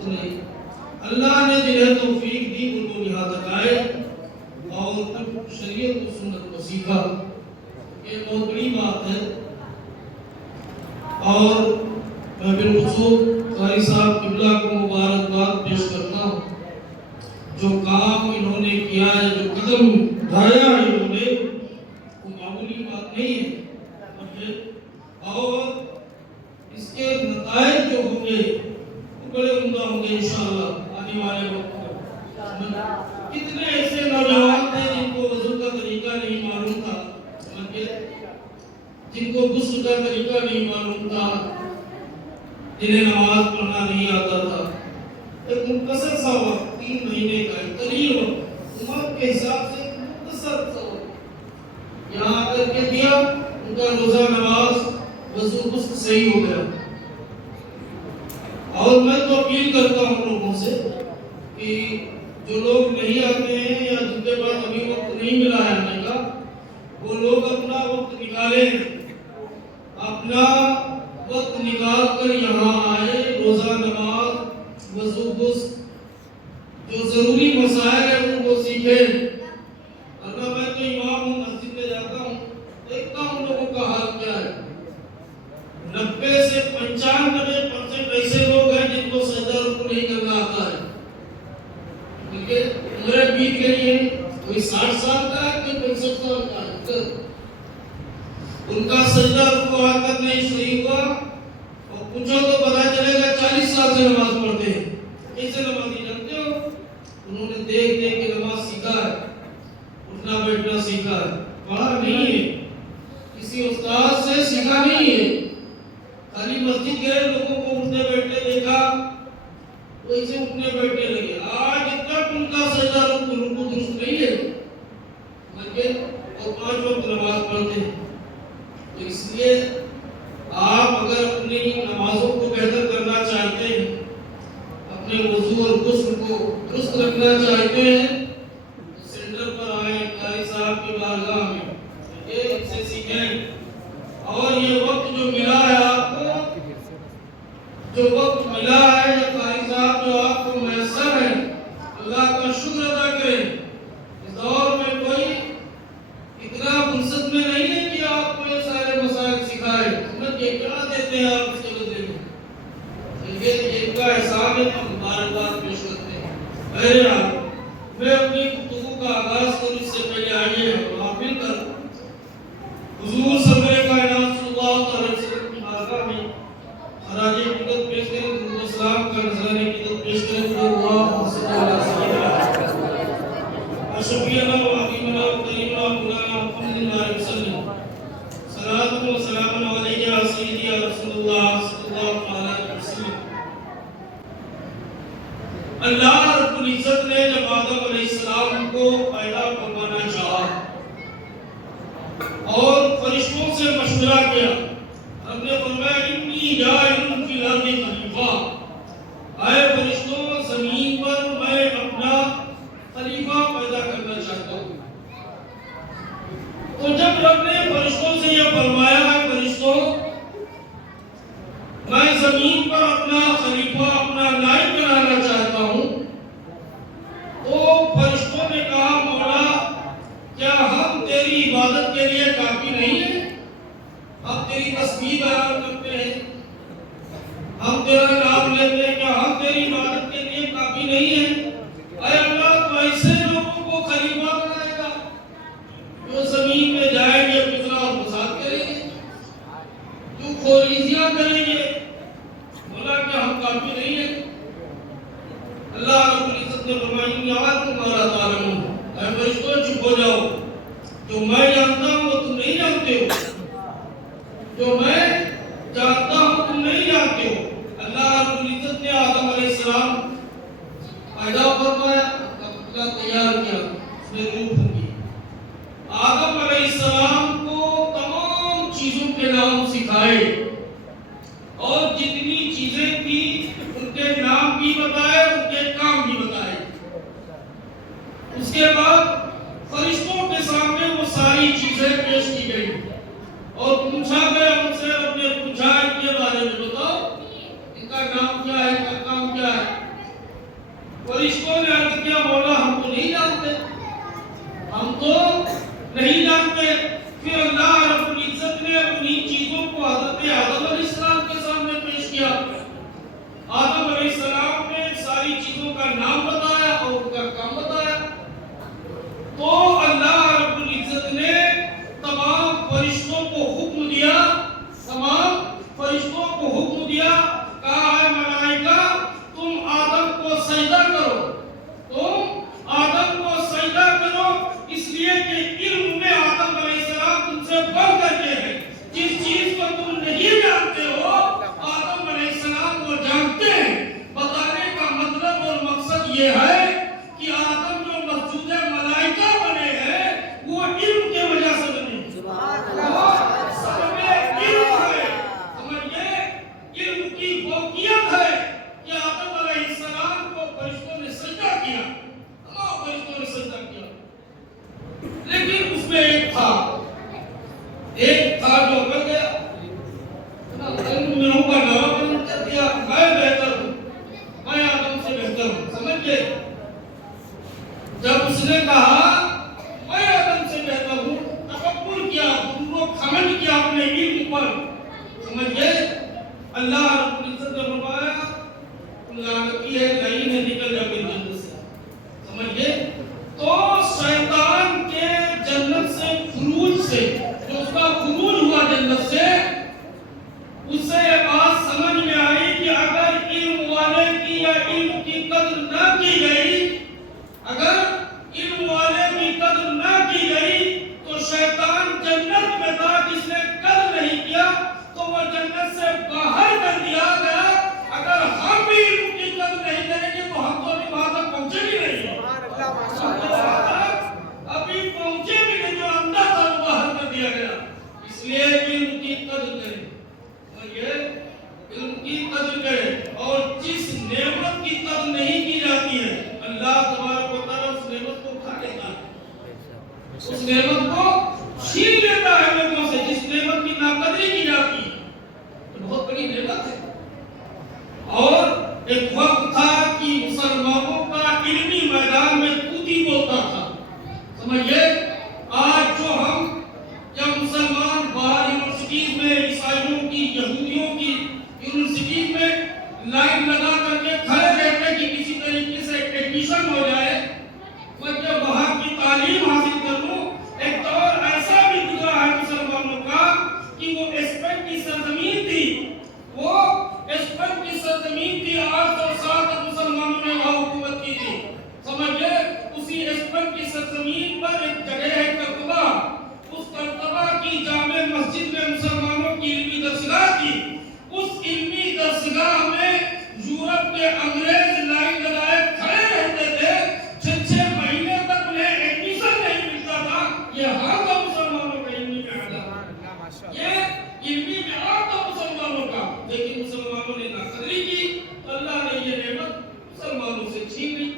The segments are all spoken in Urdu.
وقت نہیں، اللہ نے جنہیں توفیق دی انہوں نے یہاں تک آئے اور شریعت و سنت کو سیکھا، یہ بہت بڑی بات ہے۔ اور میں بالخصوص قاری صاحب قبلہ کو مبارکباد پیش کرتا ہوں، جو کام انہوں نے کیا ہے، جو قدم اٹھایا ہے انہوں نے، وہ معمولی بات نہیں ہے، اور اس کے نتائج جو ہوں گے وہ بڑے عمدہ ہوں گے انشاءاللہ آنے والے وقت میں۔ کتنے ایسے نوجوان تھے جن کو وضو کا طریقہ نہیں معلوم تھا، جن کو غسل کا طریقہ نہیں معلوم تھا، جنہیں نماز پڑھنا نہیں آتا تھا، ایک مختصر سا وقت 3 مہینے کا قلیل وقت، عمر کے حساب سے مختصر سا وقت یہاں آ کر کے دیا، ان کا روزہ نماز وضو غسل صحیح ہو گیا۔ اور میں تو اپیل کرتا ہوں لوگوں سے کہ جو لوگ نہیں آتے ہیں یا جن کے پاس ابھی وقت نہیں ملا ہے آنے کا، وہ لوگ اپنا وقت نکالیں، اپنا وقت نکال کر یہاں آئے، روزہ نماز وضو غسل جو ضروری مسائل ہیں ان کو سیکھیں۔ ورنہ میں تو امام ہوں، مسجد میں جاتا ہوں، دیکھتا ہوں لوگوں کا حال کیا ہے، 90 سے 95% ایسے لوگ ہیں جن کو سجدہ رکوع نہیں کرنا آتا ہے، کیونکہ عمریں بیت گئی ہیں، کوئی 60 سال کا ہے، کوئی 65 سال کا ہے، ان کا سجدہ رکوع آ کر نہیں صحیح ہوا، اور پوچھو تو پتہ چلے گا 40 سال سے نماز پڑھتے ہیں۔ کیسے نمازی جانتے ہو؟ انہوں نے دیکھ دیکھ کے نماز سیکھا ہے، اٹھنا بیٹھنا سیکھا ہے، پڑھا نہیں ہے، کسی استاد سے سیکھا نہیں ہے، خالی مسجد گئے، لوگوں کو اٹھنے بیٹھنے دیکھا، وہی سے اٹھنے بیٹھنے لگے۔ آج تک ان کا سجدہ رکوع درست نہیں ہے، بلکہ وہ 5 وقت نماز پڑھتے ہیں۔ تو اس لیے آپ اگر اپنی نمازوں کو بہتر کرنا چاہتے ہیں، اپنے وضو اور غسل کو درست رکھنا چاہتے ہیں، تو سینٹر پر آئیں، قاری صاحب کی بارگاہ میں یہ ان سے سیکھیں۔ اور یہ وقت جو ملا ہے آپ کو، جو وقت ملا ہے، یا قاری صاحب جو آپ کو میسر ہے، اللہ کا شکر ادا کریں۔ اس دور میں کوئی اتنا فرصت میں نہیں ہے کہ آپ کو یہ سارے مسائل سکھائے، سنت یہ کیا دیتے ہیں آپ اس کے بدلے میں، یہ کا احسان ہے، ہم مبارکباد پیش کرتے ہیں۔ بہرحال میں اپنی گفتگو کا آغاز کروں اس سے پہلے آئیے ہم مل کر حضور سرور کائنات صلی اللہ علیہ وسلم کی بارگاہ میں خراج عقیدت پیش کریں، درود و سلام کا نذرانہ عقیدت پیش کریں۔ اللہ صلی اللہ علیہ وسلم شفیعنا و حبیبنا و کریمنا مولانا محمد علیہ وسلم، صلاۃ و سلام علیک یا سیدی یا رسول اللہ صلی اللہ علیہ وسلم۔ اللہ رب العزت نے جب آدم علیہ السلام کو پیدا فرمانا چاہا اور فرشتوں سے مشورہ کیا، ہم نے فرمایا انی جاعل فی الارض خلیفہ، اے فرشتوں زمین پر میں اپنا خلیفہ پیدا کرنا چاہتا ہوں۔ تو جب رب نے فرشتوں سے یہ فرمایا ہے فرشتوں میں زمین پر اپنا خلیفہ اپنا نائب بنانا چاہتا ہوں، تو فرشتوں نے کہا مولا کیا ہم تیری عبادت کے لیے کافی نہیں ہیں؟ ہم تیری تسبیح بیان کرتے ہیں، ہم تیرا نام لیتے ہیں، کیا ہم تیری عبادت کے لیے کافی نہیں ہیں؟ اے اللہ تو ایسے لوگوں کو خلیفہ بنائے گا جو زمین میں جائیں گے، فساد اور فساد کریں گے، جو خوریزیاں کریں گے، مولا کیا ہم کافی نہیں ہیں؟ اللہ رب العزت نے فرمایا انی اعلم ما لا تعلمون، اے فرشتوں چپ ہو جاؤ، جو میں جانتا ہوں وہ تم نہیں جانتے ہو، جو میں جانتا ہوں تم نہیں جانتے ہو۔ اللہ رب العزت نے آدم علیہ السلام پیدا فرمایا، پتلا تیار کیا، اس میں روح پھونکی، آدم علیہ السلام کو تمام چیزوں کے نام سکھائے اور جتنی چیزیں تھی ان کے نام بھی بتائے، ان کے کام بھی بتائے۔ اس کے بعد فرشتوں کے سامنے وہ ساری چیزیں پیش کی گئی اور پوچھا گیا ان سے، رب نے پوچھا ان کے بارے میں بتاؤ، ان کا نام کیا ہے، ان کا کام کیا ہے؟ کا نام بتایا اور ان کا کام بتایا. تو اللہ رب العزت نے تمام فرشتوں کو حکم دیا، تمام فرشتوں کو حکم دیا، کہا ہے ملائکہ تم آدم کو سجدہ کرو، تم آدم کو سجدہ کرو، اس لیے کہ علم میں آدم علیہ السلام تم سے بڑھ کر کے ہے. جس چیز کو تم نہیں جانتے ہو آدم علیہ السلام وہ جانتے ہیں. بتانے کا مطلب اور مقصد یہ ہے کہ آدم جو مسجود ملائکہ بنے ہیں وہ علم کے وجہ سے بنے. علم کی فوقیت ہے کہ آدم علیہ السلام کو فرشتوں نے سجدہ کیا، تمام فرشتوں نے سجدہ کیا. لیکن اس میں ایک تھا جو کر گیا، میں اوپر نام کر دیا، میں بہتر ہوں، میں آدم سے بہتر ہوں. سمجھ گئے؟ جب اس نے کہا میں آدم سے بہتر ہوں، تکبر کیا، کھمنڈ کیا اپنے علم پر. سمجھ گئے؟ اللہ رب العزت نے فرمایا لعنتی ہے لعین ہے، نکل جا میری جنت سے. سمجھ گئے؟ تو شیطان کے جنت سے خروج سے، جو اس کا خروج ہوا جنت سے، اس سے یہ بات سمجھ میں آئی کہ اگر علم والے کی یا علم کی قدر نہ کی گئی، اگر علم والے کی قدر نہ کی گئی تو شیطان جنت میں تھا، جس نے قدر نہیں کیا تو وہ جنت سے باہر کر دیا گیا. اگر ہم بھی علم کی قدر نہیں کریں گے تو ہم تو ابھی وہاں تک پہنچے بھی نہیں ہیں، ابھی پہنچے بھی نہیں، جو اندر تھا وہ باہر کر دیا گیا. اس لیے علم کی قدر کریں، علم کی قدر کریں. اور جس نعمت کی قدر نہیں کی جاتی ہے اللہ تبارک و تعالیٰ اس نعمت کو کھا لیتا ہے، اس نعمت کو چھین لیتا ہے لوگوں سے. جس نعمت کی ناقدری کی جاتی ہے تو بہت بڑی نعمت ہے. اور ایک وقت تھا کہ مسلمانوں کا علمی میدان میں کودی بولتا تھا. سمجھئے؟ آج جو ہم جب مسلمان باہر یونیورسٹیز میں، عیسائیوں کی، یہودیوں کی یونیورسٹیز میں لائن لگا کر کے کھڑے رہتے ہیں کہ کسی طریقے سے ایڈمیشن ہو جائے، میں جب وہاں کی تعلیم حاصل کر لوں. ایک دور ایسا بھی گزرا ہے مسلمانوں کا کہ وہ اسپین کی سرزمین تھی، وہ اسپین کی سرزمین تھی، 800 سال تک مسلمانوں نے وہاں حکومت کی تھی. سمجھے؟ اسی اسپین کی سرزمین پر ایک جگہ ہے قرطبہ، اس قرطبہ کی جامع مسجد میں مسلمانوں کی علمی درسگاہ تھی. اس علمی درسگاہ میں یورپ کے انگریز لائن لگائے کھڑے رہتے تھے، 6 مہینے تک انہیں ایڈمیشن نہیں ملتا تھا. یہ حال تھا مسلمانوں کا علمی معیار، یہ علمی معیار تھا مسلمانوں کا. لیکن مسلمانوں نے ناقدری کی، اللہ نے یہ نعمت مسلمانوں سے چھین لی.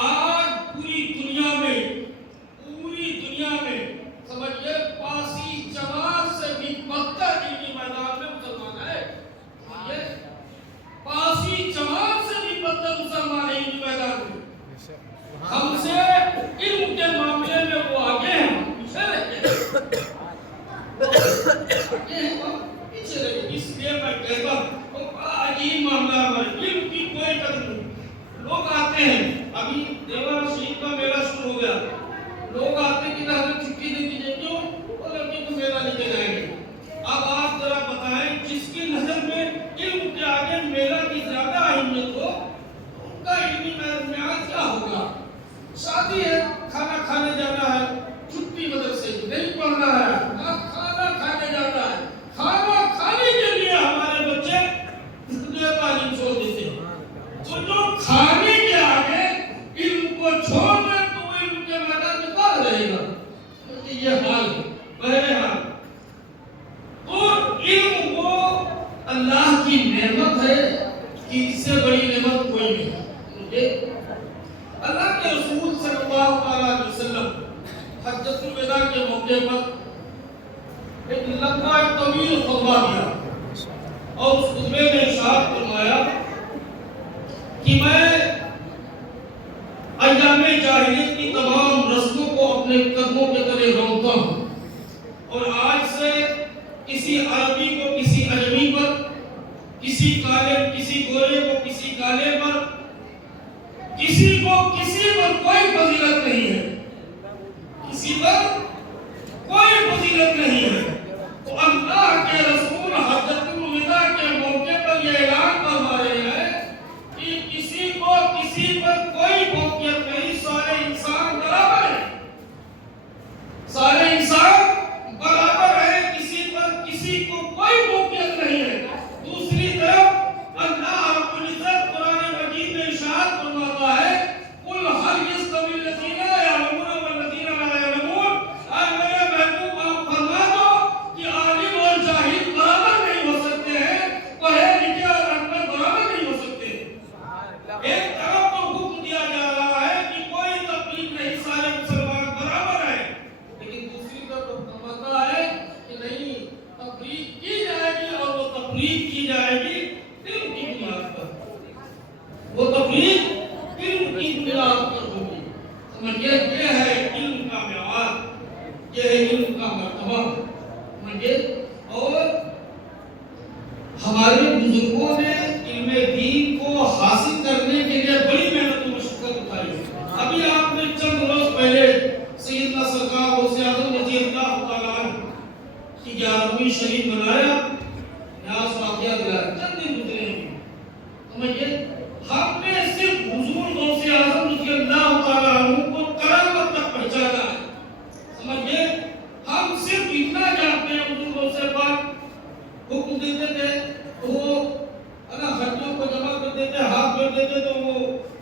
آج پوری دنیا میں سمجھئے پاسی جماعت سے بھی بدتر علمی میدان میں مسلمان ہے. پاسی جماعت سے بھی بدتر مسلمان ہے علمی میدان میں. ہم سے علم کے معاملے میں وہ آگے ہیں، پیچھے رہتے ہیں. اس لیے میں کہتا ہوں عجیب معاملہ ہے، علم کی کوئی قدر نہیں. لوگ آتے ہیں، ابھی دیوار شریف کا میلہ شروع ہو گیا، لوگ آتے ہیں کہ ہمیں چھٹی دے دیجیے، کیوں؟ وہ لڑکے کو میلہ لے کے جائیں گے. اب آپ ذرا بتائیں جس کی نظر میں علم کے آگے میلہ کی زیادہ اہمیت ہو ان کا علمی معیار کیا ہوگا؟ شادی ہے، کھانا کھانے جانا ہے، چھٹی مدرسے کی نہیں پڑھنا ہے، کھانا کھانے جانا ہے. کھانا کھانے کے لیے ہمارے بچے تعلیم چھوڑ دیتے ہیں. تو جو کھانے کے آگے علم کو چھوڑ دیں تو وہ علم کے میدان میں کہاں رہے گا؟ یہ حال ہے. بہرحال تو علم وہ اللہ کی نعمت ہے کہ اس سے بڑی نعمت کوئی نہیں ہے. اللہ کے رسول صلی اللہ علیہ وسلم حجۃ الوداع کے موقع پر ایک لمبا طویل خطبہ دیا اور اس خطبے میں ارشاد فرمایا کہ میں ایام جاہلیت کی تمام رسموں کو اپنے قدموں کے تلے رونتا ہوں، اور آج سے کسی عربی کو کسی عجمی پر، کسی کالے کسی گورے کو کسی کالے پر، کسی پر کوئی فضیلت نہیں ہے، کسی پر کوئی فضیلت نہیں ہے۔ تو اللہ کے رسول حجۃ الوداع کے موقع پر یہ اعلان فرما رہے ہیں کہ کسی پر کوئی فوقیت نہیں، سارے انسان برابر ہیں، سارے انسان برابر ہیں، کسی پر کسی کو کوئی فوقیت نہیں ہے۔ دوسری طرف اللہ رب العزت قرآن مجید میں ارشاد فرماتا ہے قل هل يستوي الذين يعلمون والذين لا يعلمون، اے میرے محبوب آپ فرما دو کہ عالم اور جاہل برابر نہیں ہو سکتے ہیں، پڑھے لکھے اور ان پڑھ برابر نہیں ہو سکتے۔ ایک طرف تو حکم دیا جا رہا ہے کہ کوئی تفریق نہیں، سارے مسلمان برابر ہیں، لیکن دوسری طرف فرماتا ہے کہ نہیں، تفریق کی جائے گی اور وہ تفریق کی جائے گی علم کی بنیاد پر، وہ تفریق علم کی بنیاد پر ہوگی۔ سمجھیے یہ ہے علم کا معیار، یہ ہے علم کا مرتبہ، سمجھیے۔ اور ہمارے بزرگوں نے علم دین کو حاصل کرنے کے لیے بڑی محنت و مشقت اٹھائی۔ ابھی آپ نے چند روز پہلے سیدنا سرکار غوث اعظم رضی اللہ تعالیٰ عنہ کی 11ویں شریف منایا، نیاز واقعہ دلایا، چند دن گزرے ہیں، سمجھیے۔ ہم نے صرف حضور غوث اعظم رضی اللہ تعالیٰ عنہ کو قیامت تک پہچانا ہے، سمجھیے۔ ہم صرف اتنا جانتے ہیں حضور غوث پاک حکم دیتے تھے تو وہ ہڈیوں کو جمع کر دیتے، ہاتھ پھیر دیتے تو وہ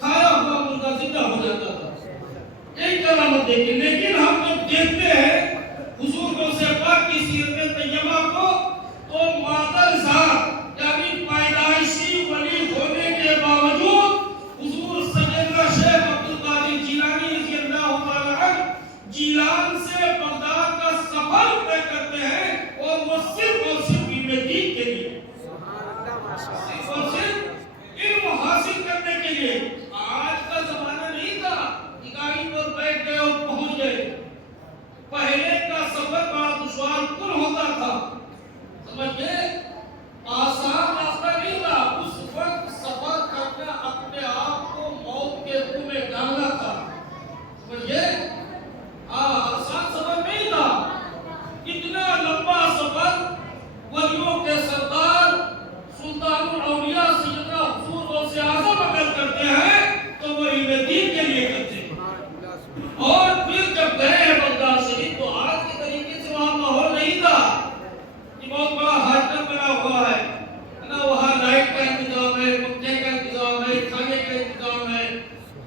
کھایا ہوا مردہ زندہ ہو جاتا تھا، یہی کرامت دیکھیں۔ لیکن ہم جب دیکھتے ہیں حضور غوث پاک کی سیرت طیبہ کو تو مادر ذات یعنی پیدائشی ولی ہونے کے باوجود حضور سیدنا شیخ عبدالقادر جیلانی رضی اللہ تعالیٰ عنہ جیلان سے بغداد کا سفر طے کرتے ہیں، اور وہ صرف اور صرف علم دین کے لیے، صرف اور صرف علم حاصل کرنے کے لیے۔ آج کا زمانہ نہیں تھا کہ گاڑی پر بیٹھ گئے اور پہنچ گئے، پہلے کا سفر بڑا دشوار کن ہوتا تھا، سمجھئے، آسان راستہ نہیں تھا۔ اس وقت سفر کرنا اپنے آپ کو موت کے منہ میں ڈالنا تھا، سمجھئے، آسان سفر نہیں تھا۔ اتنا لمبا سفر ولیوں کے سردار سلطان الاولیاء سیدنا حضور غوث اعظم اگر کرتے ہیں تو وہ علم دین کے لیے کرتے ہیں۔ اور پھر جب گئے ہیں بغداد شریف تو آج کے طریقے سے وہاں ماحول نہیں تھا کہ بہت بڑا ہاسٹل بنا ہوا ہے نا، وہاں لائٹ کا انتظام ہے، پنکھے کا انتظام ہے، کھانے کا انتظام ہے،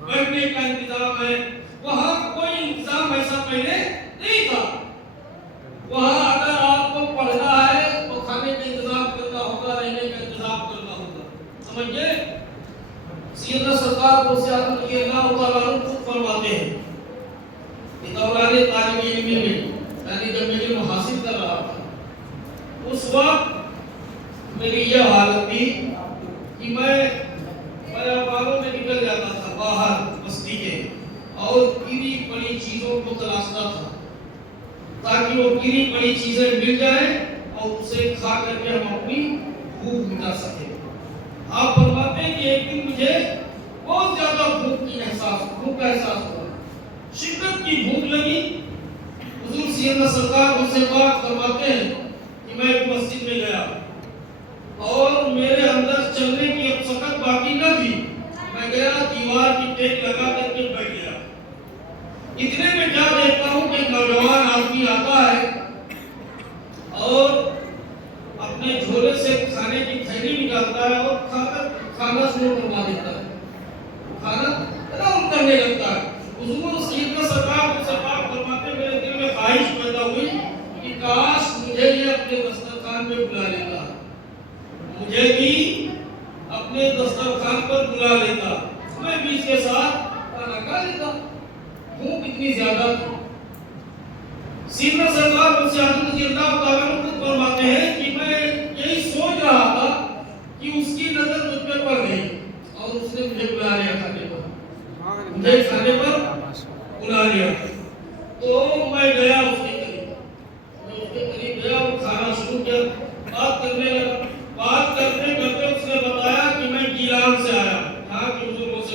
بیٹھنے کا انتظام ہے۔ وہاں کوئی انتظام ایسا پہلے نہیں تھا۔ وہاں اگر آپ کو پڑھنا ہے تو کھانے کا انتظام کرنا ہوگا، رہنے کا انتظام کرنا ہوگا، سمجھئے۔ سیدنا سرکار غوث اعظم رضی اللہ تعالیٰ عنہ خود فرماتے ہیں کہ دوران طالب علمی میں یعنی جب میں علم حاصل کر رہا تھا اس وقت میری یہ حالت تھی کہ میں بیابانوں میں نکل جاتا تھا باہر بستی کے، اور گری پڑی چیزوں کو تلاشتا تھا تاکہ وہ گری پڑی چیزیں مل جائیں اور اسے کھا کر کے ہم اپنی بھوک مٹا سکیں۔ آپ فرماتے ہیں کہ ایک دن مجھے بہت زیادہ بھوک کا احساس ہوا، شدت کی بھوک لگی۔ حضور سیدنا سرکار غوث پاک فرماتے ہیں کہ میں ایک مسجد میں گیا اور میرے اندر چلنے کی اب سکت باقی نہ تھی، میں گیا دیوار کی ٹیک لگا کر کے بیٹھ گیا۔ اتنے میں کیا دیکھتا ہوں کہ نوجوان آدمی آتا ہے اور اپنے جھولے سے کھانے کی تھیلی نکالتا ہے اور کھانا شروع کروا دیتا ہے، کھانا تناول کرنے لگتا ہے۔ حضور سیدنا سرکار غوث پاک فرماتے میرے دل میں خواہش پیدا ہوئی کہ کاش مجھے یہ اپنے دسترخوان میں بلا لیتا، مجھے بھی اپنے دسترخوان پر بلا لیتا، میں بھی اس کے ساتھ کھانا کھا لیتا، بھوک اتنی زیادہ تھی۔ سیدنا سرکار غوث اعظم رضی اللہ تعالیٰ عنہ خود فرماتے ہیں کہ میں یہی سوچ رہا تھا کہ اس کی نظر مجھ پہ پڑ گئی اور اس نے مجھے بلا لیا کھانے پر، مجھے کھانے پر بلا لیا۔ تو میں گیا اس کے قریب گیا اور کھانا شروع کیا، بات کرنے لگا۔ بات کرتے کرتے اس نے بتایا کہ میں گیلان سے آیا، کہا کہ حضور غوث